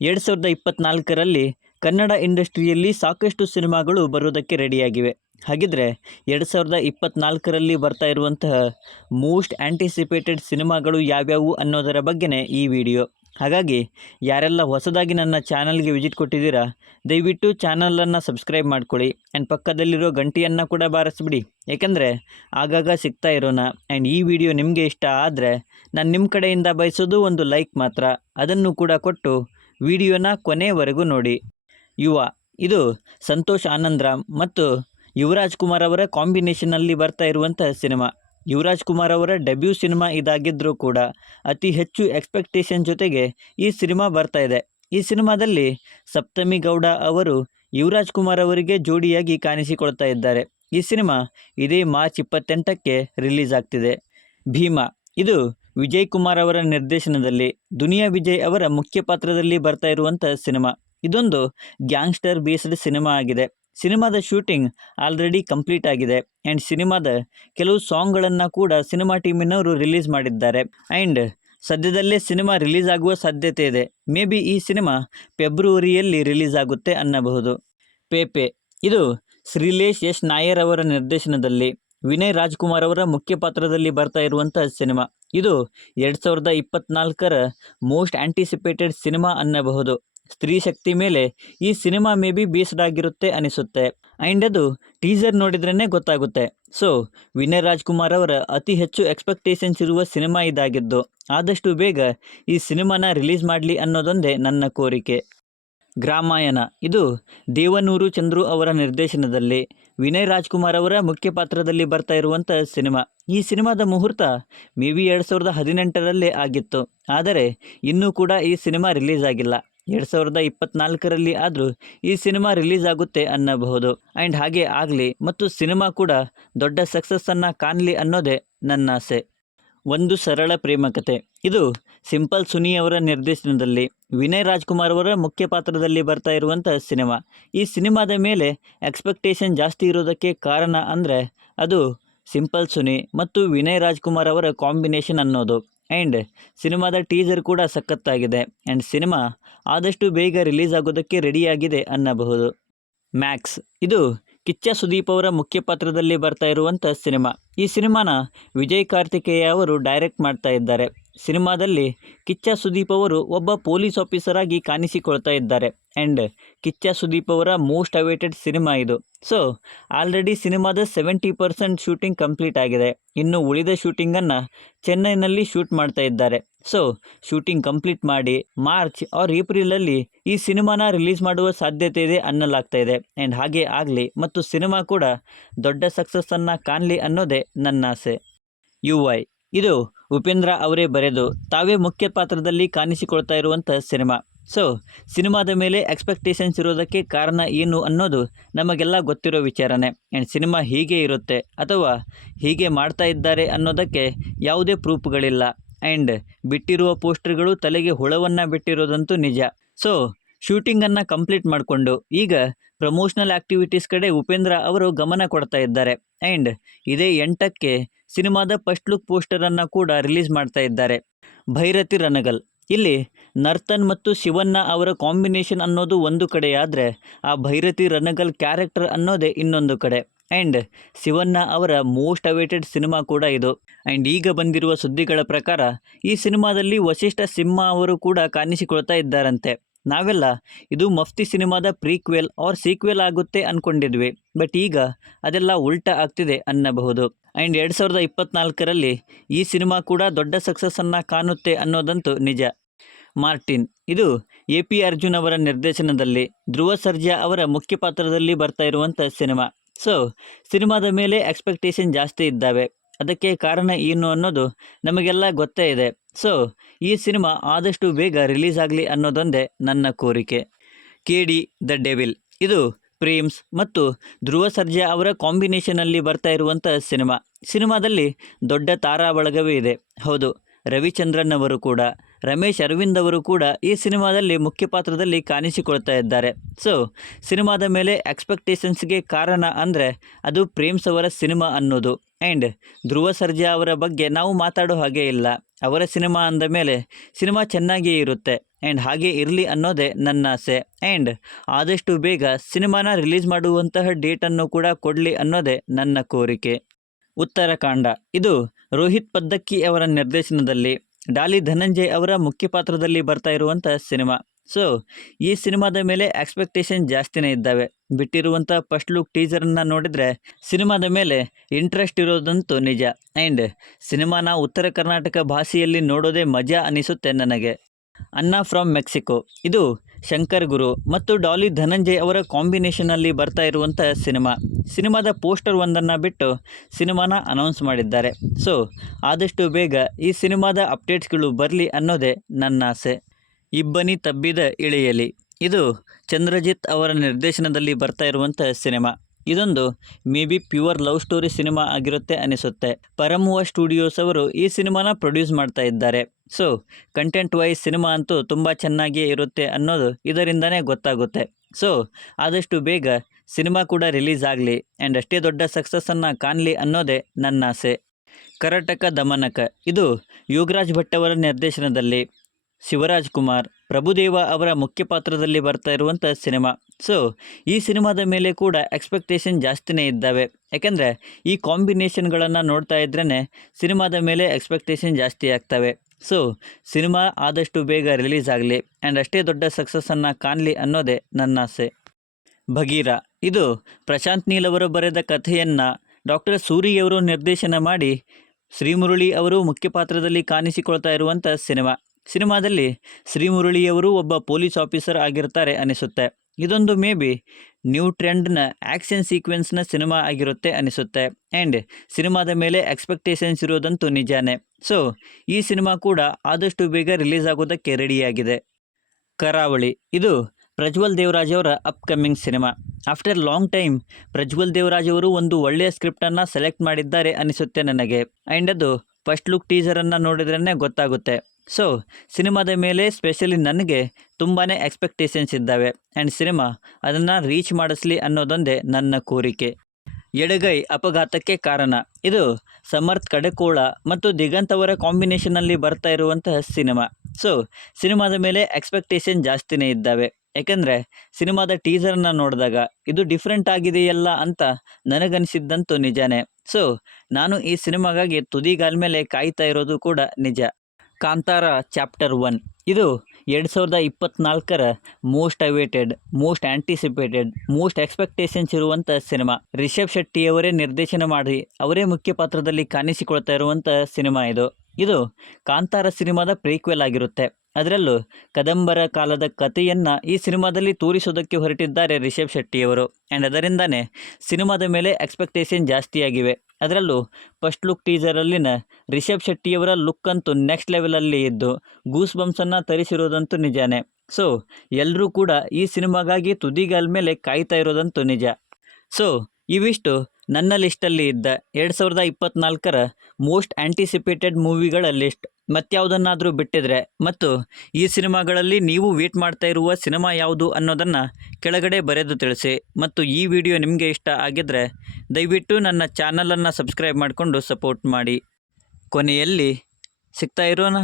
2024ರಲ್ಲಿ ಕನ್ನಡ ಇಂಡಸ್ಟ್ರಿಯಲ್ಲಿ ಸಾಕಷ್ಟು ಸಿನಿಮಾಗಳು ಬರೋದಕ್ಕೆ ರೆಡಿಯಾಗಿವೆ. ಹಾಗಿದ್ರೆ 2024ರಲ್ಲಿ ಬರ್ತಾ ಇರುವಂತಹ ಮೋಸ್ಟ್ ಆ್ಯಂಟಿಸಿಪೇಟೆಡ್ ಸಿನಿಮಾಗಳು ಯಾವ್ಯಾವು ಅನ್ನೋದರ ಬಗ್ಗೆನೇ ಈ ವಿಡಿಯೋ. ಹಾಗಾಗಿ ಯಾರೆಲ್ಲ ಹೊಸದಾಗಿ ನನ್ನ ಚಾನಲ್ಗೆ ವಿಸಿಟ್ ಕೊಟ್ಟಿದ್ದೀರಾ, ದಯವಿಟ್ಟು ಚಾನಲನ್ನು ಸಬ್ಸ್ಕ್ರೈಬ್ ಮಾಡ್ಕೊಳ್ಳಿ ಆ್ಯಂಡ್ ಪಕ್ಕದಲ್ಲಿರೋ ಗಂಟೆಯನ್ನು ಕೂಡ ಬಾರಿಸ್ಬಿಡಿ. ಏಕೆಂದರೆ ಆಗಾಗ ಸಿಗ್ತಾ ಇರೋಣ. ಆ್ಯಂಡ್ ಈ ವಿಡಿಯೋ ನಿಮಗೆ ಇಷ್ಟ ಆದರೆ ನಾನು ನಿಮ್ಮ ಕಡೆಯಿಂದ ಬಯಸೋದು ಒಂದು ಲೈಕ್ ಮಾತ್ರ, ಅದನ್ನು ಕೂಡ ಕೊಟ್ಟು ವಿಡಿಯೋನ ಕೊನೆಯವರೆಗೂ ನೋಡಿ. ಯುವ, ಇದು ಸಂತೋಷ್ ಆನಂದರಾಮ್ ಮತ್ತು ಯುವರಾಜ್ ಕುಮಾರ್ ಅವರ ಕಾಂಬಿನೇಷನಲ್ಲಿ ಬರ್ತಾ ಇರುವಂತಹ ಸಿನಿಮಾ. ಯುವರಾಜ್ ಕುಮಾರ್ ಅವರ ಡೆಬ್ಯೂ ಸಿನಿಮಾ ಇದಾಗಿದ್ದರೂ ಕೂಡ ಅತಿ ಹೆಚ್ಚು ಎಕ್ಸ್ಪೆಕ್ಟೇಷನ್ ಜೊತೆಗೆ ಈ ಸಿನಿಮಾ ಬರ್ತಾ ಇದೆ. ಈ ಸಿನಿಮಾದಲ್ಲಿ ಸಪ್ತಮಿ ಗೌಡ ಅವರು ಯುವರಾಜ್ ಕುಮಾರ್ ಅವರಿಗೆ ಜೋಡಿಯಾಗಿ ಕಾಣಿಸಿಕೊಳ್ತಾ ಇದ್ದಾರೆ. ಈ ಸಿನಿಮಾ ಇದೇ ಮಾರ್ಚ್ 28ಕ್ಕೆ ರಿಲೀಸ್ ಆಗ್ತಿದೆ. ಭೀಮಾ, ಇದು ವಿಜಯ್ ಕುಮಾರ್ ಅವರ ನಿರ್ದೇಶನದಲ್ಲಿ ದುನಿಯಾ ವಿಜಯ್ ಅವರ ಮುಖ್ಯ ಪಾತ್ರದಲ್ಲಿ ಬರ್ತಾ ಇರುವಂಥ ಸಿನಿಮಾ. ಇದೊಂದು ಗ್ಯಾಂಗ್ಸ್ಟರ್ ಬೇಸ್ಡ್ ಸಿನಿಮಾ ಆಗಿದೆ. ಸಿನಿಮಾದ ಶೂಟಿಂಗ್ ಆಲ್ರೆಡಿ ಕಂಪ್ಲೀಟ್ ಆಗಿದೆ ಆ್ಯಂಡ್ ಸಿನಿಮಾದ ಕೆಲವು ಸಾಂಗ್ಗಳನ್ನು ಕೂಡ ಸಿನಿಮಾ ಟೀಮಿನವರು ರಿಲೀಸ್ ಮಾಡಿದ್ದಾರೆ. ಆ್ಯಂಡ್ ಸದ್ಯದಲ್ಲೇ ಸಿನಿಮಾ ರಿಲೀಸ್ ಆಗುವ ಸಾಧ್ಯತೆ ಇದೆ. ಮೇ ಬಿ ಈ ಸಿನಿಮಾ ಫೆಬ್ರವರಿಯಲ್ಲಿ ರಿಲೀಸ್ ಆಗುತ್ತೆ ಅನ್ನಬಹುದು. ಪೇಪೆ, ಇದು ಶ್ರೀಲೇಶ್ ಎಸ್ ನಾಯರ್ ಅವರ ನಿರ್ದೇಶನದಲ್ಲಿ ವಿನಯ್ ರಾಜ್ಕುಮಾರ್ ಅವರ ಮುಖ್ಯ ಪಾತ್ರದಲ್ಲಿ ಬರ್ತಾ ಇರುವಂಥ ಸಿನಿಮಾ. ಇದು 2024ರ ಮೋಸ್ಟ್ ಆ್ಯಂಟಿಸಿಪೇಟೆಡ್ ಸಿನಿಮಾ ಅನ್ನಬಹುದು. ಸ್ತ್ರೀ ಶಕ್ತಿ ಮೇಲೆ ಈ ಸಿನಿಮಾ ಮೇ ಬಿ ಬೇಸ್ಡ್ ಆಗಿರುತ್ತೆ ಅನಿಸುತ್ತೆ. ಆ್ಯಂಡ್ ಅದು ಟೀಸರ್ ನೋಡಿದ್ರೇ ಗೊತ್ತಾಗುತ್ತೆ. ಸೊ ವಿನಯ್ ರಾಜ್ಕುಮಾರ್ ಅವರ ಅತಿ ಹೆಚ್ಚು ಎಕ್ಸ್ಪೆಕ್ಟೇಷನ್ಸ್ ಇರುವ ಸಿನಿಮಾ ಇದಾಗಿದ್ದು ಆದಷ್ಟು ಬೇಗ ಈ ಸಿನಿಮಾನ ರಿಲೀಸ್ ಮಾಡಲಿ ಅನ್ನೋದೊಂದೇ ನನ್ನ ಕೋರಿಕೆ. ಗ್ರಾಮಾಯಣ, ಇದು ದೇವನೂರು ಚಂದ್ರು ಅವರ ನಿರ್ದೇಶನದಲ್ಲಿ ವಿನಯ್ ರಾಜ್ಕುಮಾರ್ ಅವರ ಮುಖ್ಯ ಪಾತ್ರದಲ್ಲಿ ಬರ್ತಾ ಇರುವಂಥ ಸಿನಿಮಾ. ಈ ಸಿನಿಮಾದ ಮುಹೂರ್ತ ಮೇ ಬಿ 2018ರಲ್ಲೇ ಆಗಿತ್ತು, ಆದರೆ ಇನ್ನೂ ಕೂಡ ಈ ಸಿನಿಮಾ ರಿಲೀಸ್ ಆಗಿಲ್ಲ. 2024ರಲ್ಲಿ ಆದರೂ ಈ ಸಿನಿಮಾ ರಿಲೀಸ್ ಆಗುತ್ತೆ ಅನ್ನಬಹುದು. ಆ್ಯಂಡ್ ಹಾಗೆ ಆಗಲಿ ಮತ್ತು ಸಿನಿಮಾ ಕೂಡ ದೊಡ್ಡ ಸಕ್ಸಸ್ಸನ್ನು ಕಾಣಲಿ ಅನ್ನೋದೇ ನನ್ನ ಆಸೆ. ಒಂದು ಸರಳ ಪ್ರೇಮ ಕಥೆ, ಇದು ಸಿಂಪಲ್ ಸುನಿ ಅವರ ನಿರ್ದೇಶನದಲ್ಲಿ ವಿನಯ್ ರಾಜ್ಕುಮಾರ್ ಅವರ ಮುಖ್ಯ ಪಾತ್ರದಲ್ಲಿ ಬರ್ತಾ ಇರುವಂಥ ಸಿನಿಮಾ. ಈ ಸಿನಿಮಾದ ಮೇಲೆ ಎಕ್ಸ್ಪೆಕ್ಟೇಷನ್ ಜಾಸ್ತಿ ಇರೋದಕ್ಕೆ ಕಾರಣ ಅಂದರೆ ಅದು ಸಿಂಪಲ್ ಸುನಿ ಮತ್ತು ವಿನಯ್ ರಾಜ್ಕುಮಾರ್ ಅವರ ಕಾಂಬಿನೇಷನ್ ಅನ್ನೋದು. ಆ್ಯಂಡ್ ಸಿನಿಮಾದ ಟೀಸರ್ ಕೂಡ ಸಖತ್ತಾಗಿದೆ ಆ್ಯಂಡ್ ಸಿನಿಮಾ ಆದಷ್ಟು ಬೇಗ ರಿಲೀಸ್ ಆಗೋದಕ್ಕೆ ರೆಡಿಯಾಗಿದೆ ಅನ್ನಬಹುದು. ಮ್ಯಾಕ್ಸ್, ಇದು ಕಿಚ್ಚ ಸುದೀಪ್ ಅವರ ಮುಖ್ಯ ಪಾತ್ರದಲ್ಲಿ ಬರ್ತಾ ಇರುವಂಥ ಸಿನಿಮಾ. ಈ ಸಿನಿಮಾನ ವಿಜಯ್ ಕಾರ್ತಿಕೇಯ ಅವರು ಡೈರೆಕ್ಟ್ ಮಾಡ್ತಾ ಇದ್ದಾರೆ. ಸಿನಿಮಾದಲ್ಲಿ ಕಿಚ್ಚ ಸುದೀಪ್ ಅವರು ಒಬ್ಬ ಪೊಲೀಸ್ ಆಫೀಸರ್ ಆಗಿ ಕಾಣಿಸಿಕೊಳ್ತಾ ಇದ್ದಾರೆ. ಆ್ಯಂಡ್ ಕಿಚ್ಚ ಸುದೀಪ್ ಅವರ ಮೋಸ್ಟ್ ಅವೈಟೆಡ್ ಸಿನಿಮಾ ಇದು. ಸೊ ಆಲ್ರೆಡಿ ಸಿನಿಮಾದ 70% ಶೂಟಿಂಗ್ ಕಂಪ್ಲೀಟ್ ಆಗಿದೆ. ಇನ್ನು ಉಳಿದ ಶೂಟಿಂಗನ್ನು ಚೆನ್ನೈನಲ್ಲಿ ಶೂಟ್ ಮಾಡ್ತಾ ಇದ್ದಾರೆ. ಸೊ ಶೂಟಿಂಗ್ ಕಂಪ್ಲೀಟ್ ಮಾಡಿ ಮಾರ್ಚ್ ಆರ್ ಏಪ್ರಿಲಲ್ಲಿ ಈ ಸಿನಿಮಾನ ರಿಲೀಸ್ ಮಾಡುವ ಸಾಧ್ಯತೆ ಇದೆ ಅನ್ನಲಾಗ್ತಾ ಇದೆ. ಆ್ಯಂಡ್ ಹಾಗೆ ಆಗಲಿ ಮತ್ತು ಸಿನಿಮಾ ಕೂಡ ದೊಡ್ಡ ಸಕ್ಸಸ್ಸನ್ನು ಕಾಣಲಿ ಅನ್ನೋದೇ ನನ್ನ ಆಸೆ. UI, ಇದು ಉಪೇಂದ್ರ ಅವರೇ ಬರೆದು ತಾವೇ ಮುಖ್ಯ ಪಾತ್ರದಲ್ಲಿ ಕಾಣಿಸಿಕೊಳ್ತಾ ಇರುವಂಥ ಸಿನಿಮಾ. ಸೊ ಸಿನಿಮಾದ ಮೇಲೆ ಎಕ್ಸ್ಪೆಕ್ಟೇಷನ್ಸ್ ಇರೋದಕ್ಕೆ ಕಾರಣ ಏನು ಅನ್ನೋದು ನಮಗೆಲ್ಲ ಗೊತ್ತಿರೋ ವಿಚಾರನೇ. ಆ್ಯಂಡ್ ಸಿನಿಮಾ ಹೀಗೆ ಇರುತ್ತೆ ಅಥವಾ ಹೀಗೆ ಮಾಡ್ತಾ ಇದ್ದಾರೆ ಅನ್ನೋದಕ್ಕೆ ಯಾವುದೇ ಪ್ರೂಫ್ಗಳಿಲ್ಲ. ಆ್ಯಂಡ್ ಬಿಟ್ಟಿರುವ ಪೋಸ್ಟರ್ಗಳು ತಲೆಗೆ ಹುಳವನ್ನು ಬಿಟ್ಟಿರೋದಂತೂ ನಿಜ. ಸೊ ಶೂಟಿಂಗನ್ನು ಕಂಪ್ಲೀಟ್ ಮಾಡಿಕೊಂಡು ಈಗ ಪ್ರಮೋಷನಲ್ ಆ್ಯಕ್ಟಿವಿಟೀಸ್ ಕಡೆ ಉಪೇಂದ್ರ ಅವರು ಗಮನ ಕೊಡ್ತಾ ಇದ್ದಾರೆ. ಆ್ಯಂಡ್ ಇದೇ 8ಕ್ಕೆ ಸಿನಿಮಾದ ಫಸ್ಟ್ ಲುಕ್ ಪೋಸ್ಟರನ್ನು ಕೂಡ ರಿಲೀಸ್ ಮಾಡ್ತಾ ಇದ್ದಾರೆ. ಭೈರತಿ ರಣಗಲ್, ಇಲ್ಲಿ ನರ್ತನ್ ಮತ್ತು ಶಿವಣ್ಣ ಅವರ ಕಾಂಬಿನೇಷನ್ ಅನ್ನೋದು ಒಂದು ಕಡೆಯಾದರೆ ಆ ಭೈರತಿ ರಣಗಲ್ ಕ್ಯಾರೆಕ್ಟರ್ ಅನ್ನೋದೇ ಇನ್ನೊಂದು ಕಡೆ. ಆ್ಯಂಡ್ ಶಿವಣ್ಣ ಅವರ ಮೋಸ್ಟ್ ಅವೈಟೆಡ್ ಸಿನಿಮಾ ಕೂಡ ಇದು. ಆ್ಯಂಡ್ ಈಗ ಬಂದಿರುವ ಸುದ್ದಿಗಳ ಪ್ರಕಾರ ಈ ಸಿನಿಮಾದಲ್ಲಿ ವಸಿಷ್ಠ ಸಿಂಹ ಅವರು ಕೂಡ ಕಾಣಿಸಿಕೊಳ್ತಾ ಇದ್ದಾರಂತೆ. ನಾವೆಲ್ಲ ಇದು ಮಫ್ತಿ ಸಿನಿಮಾದ ಪ್ರೀಕ್ವೆಲ್ ಆರ್ ಸೀಕ್ವೆಲ್ ಆಗುತ್ತೆ ಅಂದ್ಕೊಂಡಿದ್ವಿ, ಬಟ್ ಈಗ ಅದೆಲ್ಲ ಉಲ್ಟಾ ಆಗ್ತಿದೆ ಅನ್ನಬಹುದು. ಆ್ಯಂಡ್ 2024ರಲ್ಲಿ ಈ ಸಿನಿಮಾ ಕೂಡ ದೊಡ್ಡ ಸಕ್ಸಸ್ಸನ್ನು ಕಾಣುತ್ತೆ ಅನ್ನೋದಂತೂ ನಿಜ. ಮಾರ್ಟಿನ್, ಇದು AP ಅರ್ಜುನ್ ಅವರ ನಿರ್ದೇಶನದಲ್ಲಿ ಧ್ರುವ ಸರ್ಜಾ ಅವರ ಮುಖ್ಯ ಪಾತ್ರದಲ್ಲಿ ಬರ್ತಾ ಇರುವಂಥ ಸಿನಿಮಾ. ಸೊ ಸಿನಿಮಾದ ಮೇಲೆ ಎಕ್ಸ್ಪೆಕ್ಟೇಷನ್ ಜಾಸ್ತಿ ಇದ್ದಾವೆ. ಅದಕ್ಕೆ ಕಾರಣ ಏನು ಅನ್ನೋದು ನಮಗೆಲ್ಲ ಗೊತ್ತೇ ಇದೆ. ಸೊ ಈ ಸಿನಿಮಾ ಆದಷ್ಟು ಬೇಗ ರಿಲೀಸ್ ಆಗಲಿ ಅನ್ನೋದೊಂದೇ ನನ್ನ ಕೋರಿಕೆ. KD ದ ಡೆವಿಲ್, ಇದು ಪ್ರೇಮ್ಸ್ ಮತ್ತು ಧ್ರುವ ಸರ್ಜಾ ಅವರ ಕಾಂಬಿನೇಷನಲ್ಲಿ ಬರ್ತಾ ಇರುವಂಥ ಸಿನಿಮಾ. ಸಿನಿಮಾದಲ್ಲಿ ದೊಡ್ಡ ತಾರಾ ಬಳಗವೇ ಇದೆ. ಹೌದು, ರವಿಚಂದ್ರನ್ ಅವರು ಕೂಡ, ರಮೇಶ್ ಅರವಿಂದ್ ಅವರು ಕೂಡ ಈ ಸಿನಿಮಾದಲ್ಲಿ ಮುಖ್ಯ ಪಾತ್ರದಲ್ಲಿ ಕಾಣಿಸಿಕೊಳ್ತಾ ಇದ್ದಾರೆ. ಸೊ ಸಿನಿಮಾದ ಮೇಲೆ ಎಕ್ಸ್ಪೆಕ್ಟೇಷನ್ಸ್ಗೆ ಕಾರಣ ಅಂದರೆ ಅದು ಪ್ರೇಮ್ಸ್ ಅವರ ಸಿನಿಮಾ ಅನ್ನೋದು. ಆ್ಯಂಡ್ ಧ್ರುವ ಸರ್ಜಾ ಅವರ ಬಗ್ಗೆ ನಾವು ಮಾತಾಡೋ ಹಾಗೆ ಇಲ್ಲ. ಅವರ ಸಿನಿಮಾ ಅಂದ ಮೇಲೆ ಸಿನಿಮಾ ಚೆನ್ನಾಗಿಯೇ ಇರುತ್ತೆ ಆ್ಯಂಡ್ ಹಾಗೆ ಇರಲಿ ಅನ್ನೋದೇ ನನ್ನ ಆಸೆ. ಆ್ಯಂಡ್ ಆದಷ್ಟು ಬೇಗ ಸಿನಿಮಾನ ರಿಲೀಸ್ ಮಾಡುವಂತಹ ಡೇಟನ್ನು ಕೂಡ ಕೊಡಲಿ ಅನ್ನೋದೇ ನನ್ನ ಕೋರಿಕೆ. ಉತ್ತರಾಖಂಡ ಇದು ರೋಹಿತ್ ಪದ್ದಕ್ಕಿ ಅವರ ನಿರ್ದೇಶನದಲ್ಲಿ ಡಾಲಿ ಧನಂಜಯ್ ಅವರ ಮುಖ್ಯ ಪಾತ್ರದಲ್ಲಿ ಬರ್ತಾ ಇರುವಂಥ ಸಿನಿಮಾ. ಸೊ ಈ ಸಿನಿಮಾದ ಮೇಲೆ ಎಕ್ಸ್ಪೆಕ್ಟೇಷನ್ ಜಾಸ್ತಿನೇ ಇದ್ದಾವೆ. ಬಿಟ್ಟಿರುವಂಥ ಫಸ್ಟ್ ಲುಕ್ ಟೀಸರನ್ನು ನೋಡಿದರೆ ಸಿನಿಮಾದ ಮೇಲೆ ಇಂಟ್ರೆಸ್ಟ್ ಇರೋದಂತೂ ನಿಜ. ಆ್ಯಂಡ್ ಸಿನಿಮಾನ ಉತ್ತರ ಕರ್ನಾಟಕ ಭಾಷೆಯಲ್ಲಿ ನೋಡೋದೇ ಮಜಾ ಅನಿಸುತ್ತೆ ನನಗೆ. ಅನ್ನಾ ಫ್ರಮ್ ಮೆಕ್ಸಿಕೋ ಇದು ಶಂಕರ್ ಗುರು ಮತ್ತು ಡಾಲಿ ಧನಂಜಯ್ ಅವರ ಕಾಂಬಿನೇಷನಲ್ಲಿ ಬರ್ತಾ ಇರುವಂಥ ಸಿನಿಮಾದ ಪೋಸ್ಟರ್ ಒಂದನ್ನು ಬಿಟ್ಟು ಸಿನಿಮಾನ ಅನೌನ್ಸ್ ಮಾಡಿದ್ದಾರೆ. ಸೊ ಆದಷ್ಟು ಬೇಗ ಈ ಸಿನಿಮಾದ ಅಪ್ಡೇಟ್ಸ್ಗಳು ಬರಲಿ ಅನ್ನೋದೇ ನನ್ನ ಆಸೆ. ಇಬ್ಬನಿ ತಬ್ಬಿದ ಇಳೆಯಲಿ ಇದು ಚಂದ್ರಜಿತ್ ಅವರ ನಿರ್ದೇಶನದಲ್ಲಿ ಬರ್ತಾ ಇರುವಂಥ ಸಿನಿಮಾ. ಇದೊಂದು may B pure love story cinema ಆಗಿರುತ್ತೆ ಅನಿಸುತ್ತೆ. ಪರಮುವ ಸ್ಟುಡಿಯೋಸ್ ಅವರು ಈ ಸಿನಿಮಾನ ಪ್ರೊಡ್ಯೂಸ್ ಮಾಡ್ತಾ ಇದ್ದಾರೆ. ಸೊ ಕಂಟೆಂಟ್ ವೈಸ್ ಸಿನಿಮಾ ಅಂತೂ ತುಂಬ ಚೆನ್ನಾಗಿಯೇ ಇರುತ್ತೆ ಅನ್ನೋದು ಇದರಿಂದನೇ ಗೊತ್ತಾಗುತ್ತೆ. ಸೊ ಆದಷ್ಟು ಬೇಗ ಸಿನಿಮಾ ಕೂಡ ರಿಲೀಸ್ ಆಗಲಿ ಆ್ಯಂಡ್ ಅಷ್ಟೇ ದೊಡ್ಡ ಸಕ್ಸಸ್ಸನ್ನು ಕಾಣಲಿ ಅನ್ನೋದೇ ನನ್ನ ಆಸೆ. ಕರಟಕ ದಮನಕ ಇದು ಯೋಗರಾಜ್ ಭಟ್ ಅವರ ನಿರ್ದೇಶನದಲ್ಲಿ ಶಿವರಾಜ್ ಕುಮಾರ್, ಪ್ರಭುದೇವ ಅವರ ಮುಖ್ಯ ಪಾತ್ರದಲ್ಲಿ ಬರ್ತಾ ಇರುವಂಥ ಸಿನಿಮಾ. ಸೊ ಈ ಸಿನಿಮಾದ ಮೇಲೆ ಕೂಡ ಎಕ್ಸ್ಪೆಕ್ಟೇಷನ್ ಜಾಸ್ತಿನೇ ಇದ್ದಾವೆ. ಯಾಕೆಂದರೆ ಈ ಕಾಂಬಿನೇಷನ್ಗಳನ್ನು ನೋಡ್ತಾ ಇದ್ರೇ ಸಿನಿಮಾದ ಮೇಲೆ ಎಕ್ಸ್ಪೆಕ್ಟೇಷನ್ ಜಾಸ್ತಿ ಆಗ್ತವೆ. ಸೊ ಸಿನಿಮಾ ಆದಷ್ಟು ಬೇಗ ರಿಲೀಸ್ ಆಗಲಿ ಆ್ಯಂಡ್ ಅಷ್ಟೇ ದೊಡ್ಡ ಸಕ್ಸಸ್ಸನ್ನು ಕಾಣಲಿ ಅನ್ನೋದೇ ನನ್ನ ಆಸೆ. ಭಗೀರ ಇದು ಪ್ರಶಾಂತ್ ನೀಲ್ ಅವರು ಬರೆದ ಕಥೆಯನ್ನು ಡಾಕ್ಟರ್ ಸೂರಿಯವರು ನಿರ್ದೇಶನ ಮಾಡಿ ಶ್ರೀಮುರಳಿ ಅವರು ಮುಖ್ಯ ಪಾತ್ರದಲ್ಲಿ ಕಾಣಿಸಿಕೊಳ್ತಾ ಇರುವಂಥ ಸಿನಿಮಾದಲ್ಲಿ ಶ್ರೀಮುರಳಿಯವರು ಒಬ್ಬ ಪೊಲೀಸ್ ಆಫೀಸರ್ ಆಗಿರ್ತಾರೆ ಅನಿಸುತ್ತೆ. ಇದೊಂದು ಮೇ ಬಿ ನ್ಯೂ ಟ್ರೆಂಡ್ನ ಆ್ಯಕ್ಷನ್ ಸೀಕ್ವೆನ್ಸ್ನ ಸಿನಿಮಾ ಆಗಿರುತ್ತೆ ಅನಿಸುತ್ತೆ. ಆ್ಯಂಡ್ ಸಿನಿಮಾದ ಮೇಲೆ ಎಕ್ಸ್ಪೆಕ್ಟೇಷನ್ಸ್ ಇರೋದಂತೂ ನಿಜಾನೇ. ಸೊ ಈ ಸಿನಿಮಾ ಕೂಡ ಆದಷ್ಟು ಬೇಗ ರಿಲೀಸ್ ಆಗೋದಕ್ಕೆ ರೆಡಿಯಾಗಿದೆ. ಕರಾವಳಿ ಇದು ಪ್ರಜ್ವಲ್ ದೇವರಾಜ್ ಅವರ upcoming cinema. After long time Prajwal Devaraj ಅವರು ಒಂದು ಒಳ್ಳೆಯ ಸ್ಕ್ರಿಪ್ಟನ್ನು ಸೆಲೆಕ್ಟ್ ಮಾಡಿದ್ದಾರೆ ಅನಿಸುತ್ತೆ ನನಗೆ. ಆ್ಯಂಡ್ ಅದು ಫಸ್ಟ್ ಲುಕ್ ಟೀಸರನ್ನು ನೋಡಿದ್ರೇ ಗೊತ್ತಾಗುತ್ತೆ. ಸೊ ಸಿನಿಮಾದ ಮೇಲೆ ಸ್ಪೆಷಲಿ ನನಗೆ ತುಂಬಾ ಎಕ್ಸ್ಪೆಕ್ಟೇಷನ್ಸ್ ಇದ್ದಾವೆ ಆ್ಯಂಡ್ ಸಿನಿಮಾ ಅದನ್ನು ರೀಚ್ ಮಾಡಿಸ್ಲಿ ಅನ್ನೋದೊಂದೇ ನನ್ನ ಕೋರಿಕೆ. ಎಡಗೈ ಅಪಘಾತಕ್ಕೆ ಕಾರಣ ಇದು ಸಮರ್ಥ್ ಕಡಕೋಳ ಮತ್ತು ದಿಗಂತ್ ಅವರ ಕಾಂಬಿನೇಷನಲ್ಲಿ ಬರ್ತಾ ಇರುವಂತಹ ಸಿನಿಮಾ. ಸೊ ಸಿನಿಮಾದ ಮೇಲೆ ಎಕ್ಸ್ಪೆಕ್ಟೇಷನ್ ಜಾಸ್ತಿನೇ ಇದ್ದಾವೆ. ಯಾಕೆಂದರೆ ಸಿನಿಮಾದ ಟೀಸರನ್ನು ನೋಡಿದಾಗ ಇದು ಡಿಫ್ರೆಂಟ್ ಆಗಿದೆಯಲ್ಲ ಅಂತ ನನಗನ್ನಿಸಿದ್ದಂತೂ ನಿಜಾನೇ. ಸೊ ನಾನು ಈ ಸಿನಿಮಾಗಾಗಿ ತುದಿಗಾಲ ಮೇಲೆ ಕಾಯ್ತಾ ಇರೋದು ಕೂಡ ನಿಜ. ಕಾಂತಾರ ಚಾಪ್ಟರ್ 1 ಇದು 2024 most awaited, most anticipated, most expectations ಇರುವಂಥ ಸಿನಿಮಾ. ರಿಷಬ್ ಶೆಟ್ಟಿಯವರೇ ನಿರ್ದೇಶನ ಮಾಡಿ ಅವರೇ ಮುಖ್ಯ ಪಾತ್ರದಲ್ಲಿ ಕಾಣಿಸಿಕೊಳ್ತಾ ಇರುವಂಥ ಸಿನಿಮಾ ಇದು ಕಾಂತಾರ ಸಿನಿಮಾದ ಪ್ರೀಕ್ವೆಲ್ ಆಗಿರುತ್ತೆ. ಅದರಲ್ಲೂ ಕದಂಬರ ಕಾಲದ ಕಥೆಯನ್ನು ಈ ಸಿನಿಮಾದಲ್ಲಿ ತೋರಿಸೋದಕ್ಕೆ ಹೊರಟಿದ್ದಾರೆ ರಿಷಬ್ ಶೆಟ್ಟಿಯವರು. ಆ್ಯಂಡ್ ಅದರಿಂದನೇ ಸಿನಿಮಾದ ಮೇಲೆ ಎಕ್ಸ್ಪೆಕ್ಟೇಷನ್ ಜಾಸ್ತಿಯಾಗಿವೆ. ಅದರಲ್ಲೂ ಫಸ್ಟ್ ಲುಕ್ ಟೀಸರಲ್ಲಿನ ರಿಷಬ್ ಶೆಟ್ಟಿಯವರ ಲುಕ್ ಅಂತೂ ನೆಕ್ಸ್ಟ್ ಲೆವೆಲಲ್ಲಿ ಇದ್ದು ಗೂಸ್ ಬಂಪ್ಸನ್ನು ತರಿಸಿರೋದಂತೂ ನಿಜಾನೇ. ಸೊ ಎಲ್ಲರೂ ಕೂಡ ಈ ಸಿನಿಮಾಗಾಗಿ ತುದಿಗಾಲ ಮೇಲೆ ಕಾಯ್ತಾ ಇರೋದಂತೂ ನಿಜ. ಸೊ ಇವಿಷ್ಟು ನನ್ನ ಲಿಸ್ಟಲ್ಲಿ ಇದ್ದ 2024 ಮೋಸ್ಟ್ ಆ್ಯಂಟಿಸಿಪೇಟೆಡ್ ಮೂವಿಗಳ ಲಿಸ್ಟ್. ಮತ್ಯಾವುದನ್ನಾದರೂ ಬಿಟ್ಟಿದ್ರೆ ಮತ್ತು ಈ ಸಿನಿಮಾಗಳಲ್ಲಿ ನೀವು ವೇಟ್ ಮಾಡ್ತಾ ಇರುವ ಸಿನಿಮಾ ಯಾವುದು ಅನ್ನೋದನ್ನು ಕೆಳಗಡೆ ಬರೆದು ತಿಳಿಸಿ. ಮತ್ತು ಈ ವಿಡಿಯೋ ನಿಮಗೆ ಇಷ್ಟ ಆಗಿದ್ದರೆ ದಯವಿಟ್ಟು ನನ್ನ ಚಾನಲನ್ನು ಸಬ್ಸ್ಕ್ರೈಬ್ ಮಾಡಿಕೊಂಡು ಸಪೋರ್ಟ್ ಮಾಡಿ. ಕೊನೆಯಲ್ಲಿ ಸಿಗ್ತಾ ಇರೋಣ.